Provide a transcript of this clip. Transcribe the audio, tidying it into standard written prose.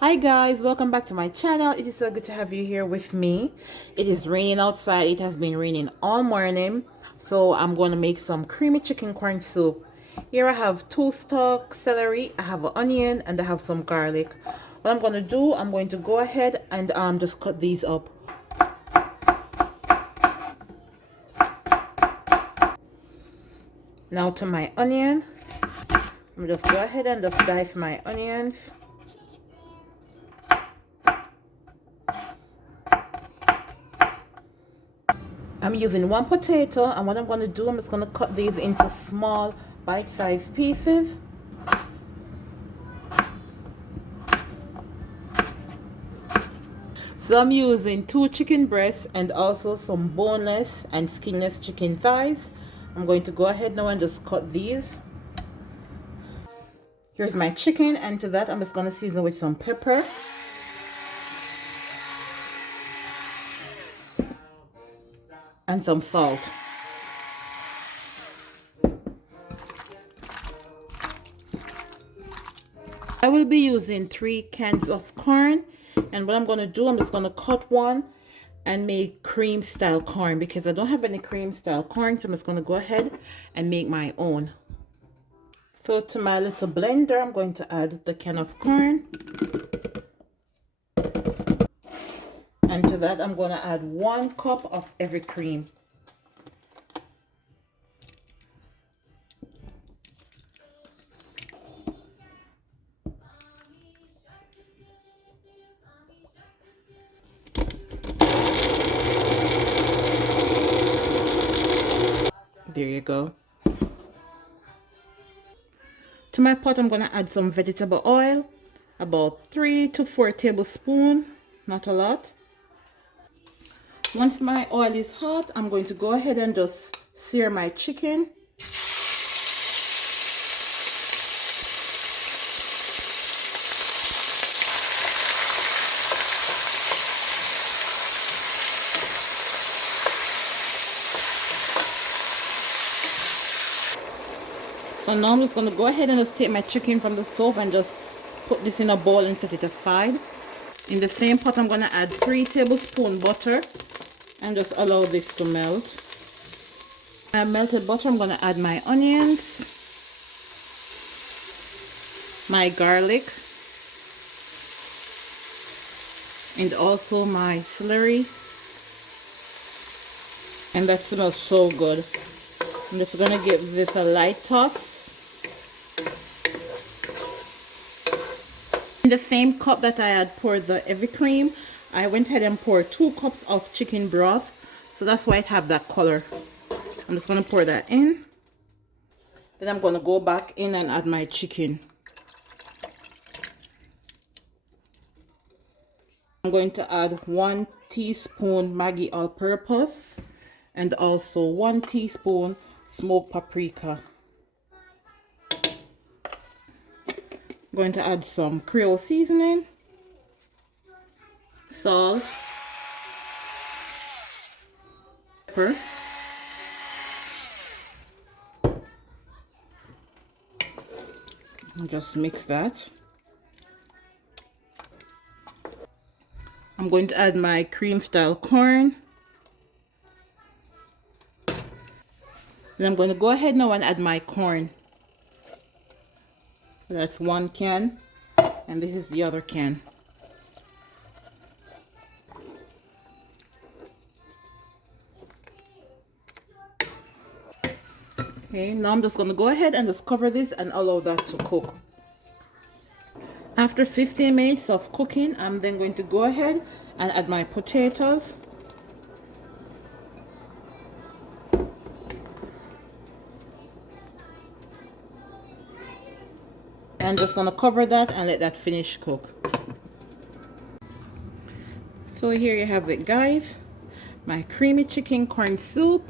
Hi guys, welcome back to my channel. It is so good to have you here with me. It is raining outside. It has been raining all morning, so I'm going to make some creamy chicken corn soup. Here I have 2 stalk celery, I have an onion, and I have some garlic. What I'm going to do, I'm going to go ahead and just cut these up. Now to my onion. I'm just go ahead and just dice my onions. I'm using 1 potato, and what I'm going to do, I'm just going to cut these into small bite-sized pieces. So I'm using 2 chicken breasts and also some boneless and skinless chicken thighs. I'm going to go ahead now and just cut these. Here's my chicken, and to that I'm just going to season with some pepper. And some salt. I will be using 3 cans of corn, and what I'm going to do, I'm just going to cut one and make cream style corn because I don't have any cream style corn, so I'm just going to go ahead and make my own. So to my little blender, I'm going to add the can of corn, and to that I'm going to add 1 cup of every cream. There you go. To my pot, I'm going to add some vegetable oil, about 3 to 4 tablespoons, not a lot. Once my oil is hot, I'm going to go ahead and just sear my chicken. So now I'm just going to go ahead and just take my chicken from the stove and just put this in a bowl and set it aside. In the same pot, I'm going to add 3 tablespoons butter and just allow this to melt. My melted butter, I'm going to add my onions, my garlic, and also my celery. And that smells so good. I'm just going to give this a light toss. In the same cup that I had poured the heavy cream, I went ahead and poured 2 cups of chicken broth. So that's why it have that color. I'm just going to pour that in. Then I'm going to go back in and add my chicken. I'm going to add 1 teaspoon Maggi all-purpose and also 1 teaspoon smoked paprika. I'm going to add some Creole seasoning, salt, pepper, and just mix that. I'm going to add my cream style corn. Then I'm going to go ahead now and add my corn. That's 1 can, and this is the other can. Okay, now I'm just going to go ahead and just cover this and allow that to cook. After 15 minutes of cooking, I'm then going to go ahead and add my potatoes. And just going to cover that and let that finish cook. So here you have it, guys. My creamy chicken corn soup.